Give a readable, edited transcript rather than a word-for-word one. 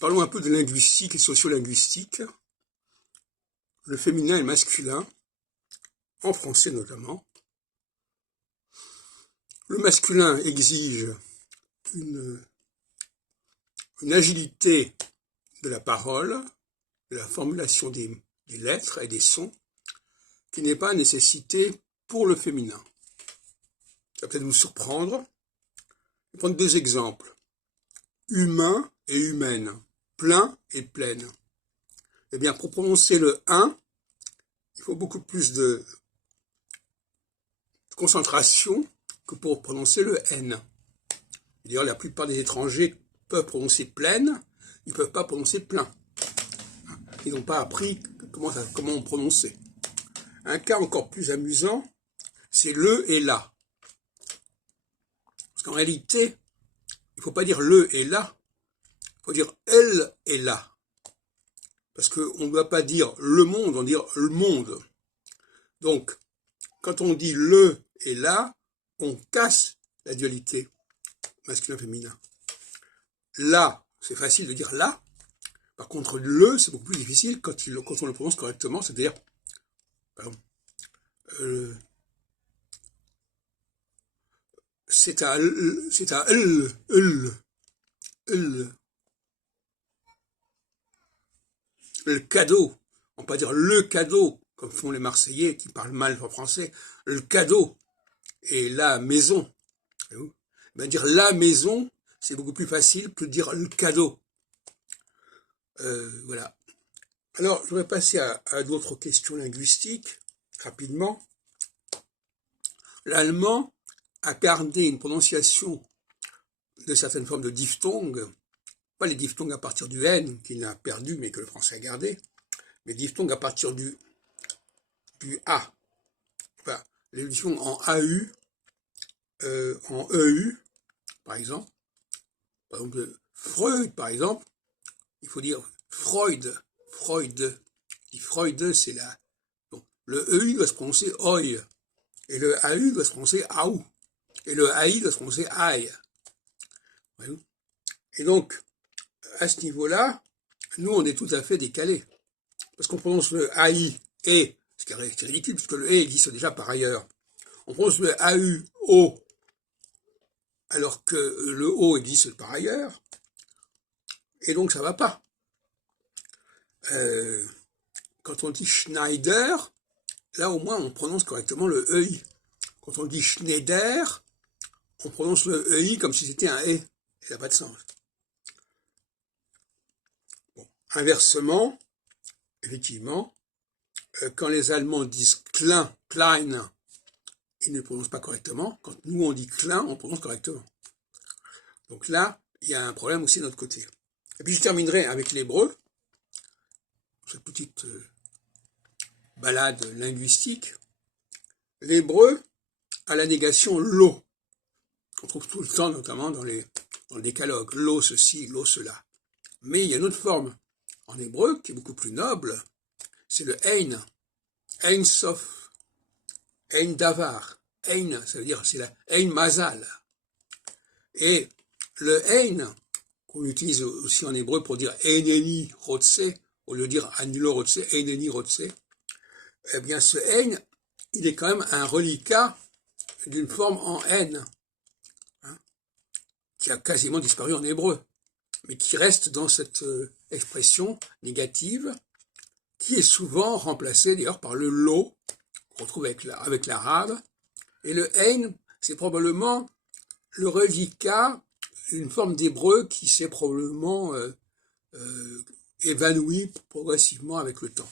Parlons un peu de linguistique et sociolinguistique. Le féminin et le masculin, en français notamment. Le masculin exige une agilité de la parole, de la formulation des lettres et des sons, qui n'est pas nécessité pour le féminin. Ça va peut-être vous surprendre. Je vais prendre deux exemples. Humain et humaine, plein et pleine. Eh bien, pour prononcer le 1, il faut beaucoup plus de concentration que pour prononcer le N. D'ailleurs, la plupart des étrangers peuvent prononcer pleine, ils ne peuvent pas prononcer plein. Ils n'ont pas appris comment on prononçait. Un cas encore plus amusant, c'est le et la. Parce qu'en réalité, il ne faut pas dire le et la, il faut dire elle et la. Parce qu'on ne doit pas dire le monde, on doit dire le monde. Donc, quand on dit le et la, on casse la dualité masculin-féminin. La, c'est facile de dire la. Par contre, le, c'est beaucoup plus difficile quand on le prononce correctement, c'est-à-dire, c'est à le cadeau. On ne peut pas dire le cadeau, comme font les Marseillais qui parlent mal en français. Le cadeau et la maison. Ben, dire la maison, c'est beaucoup plus facile que de dire le cadeau. Voilà. Alors, je vais passer à d'autres questions linguistiques, rapidement. L'allemand a gardé une prononciation de certaines formes de diphtongues, pas les diphtongues à partir du N, qu'il a perdu, mais que le français a gardé, mais diphtongues à partir du A. Enfin, les diphtongues en AU, en EU, par exemple. Par exemple, Freud, par exemple, il faut dire Freud. Et Freud, c'est là. Donc, le EI doit se prononcer OI. Et le AU doit se prononcer AU. Et le AI doit se prononcer AI. Et donc, à ce niveau-là, nous, on est tout à fait décalés. Parce qu'on prononce le AI et, ce qui est ridicule, puisque le E existe déjà par ailleurs. On prononce le AU, O, alors que le O existe par ailleurs. Et donc, ça va pas. Quand on dit Schneider, là, au moins, on prononce correctement le EI. Quand on dit Schneider, on prononce le EI comme si c'était un E. Et ça n'a pas de sens. Bon. Inversement, effectivement, quand les Allemands disent Klein, ils ne prononcent pas correctement. Quand nous, on dit Klein, on prononce correctement. Donc là, il y a un problème aussi de notre côté. Et puis je terminerai avec l'hébreu, cette petite balade linguistique. L'hébreu a la négation lo. On trouve tout le temps, notamment dans le décalogue. Lo ceci, lo cela. Mais il y a une autre forme en hébreu qui est beaucoup plus noble. C'est le ein. Ein sof. Ein davar. Ein, ça veut dire, c'est la ein mazal. Et le ein, qu'on utilise aussi en hébreu pour dire eineni rotse, au lieu de dire anulo rotse, eineni rotse, eh bien ce ein, il est quand même un reliquat d'une forme en n, hein, qui a quasiment disparu en hébreu, mais qui reste dans cette expression négative, qui est souvent remplacée d'ailleurs par le lo, qu'on retrouve avec l'arabe, et le ein, c'est probablement le reliquat d'une forme d'hébreu qui s'est probablement évanouie progressivement avec le temps.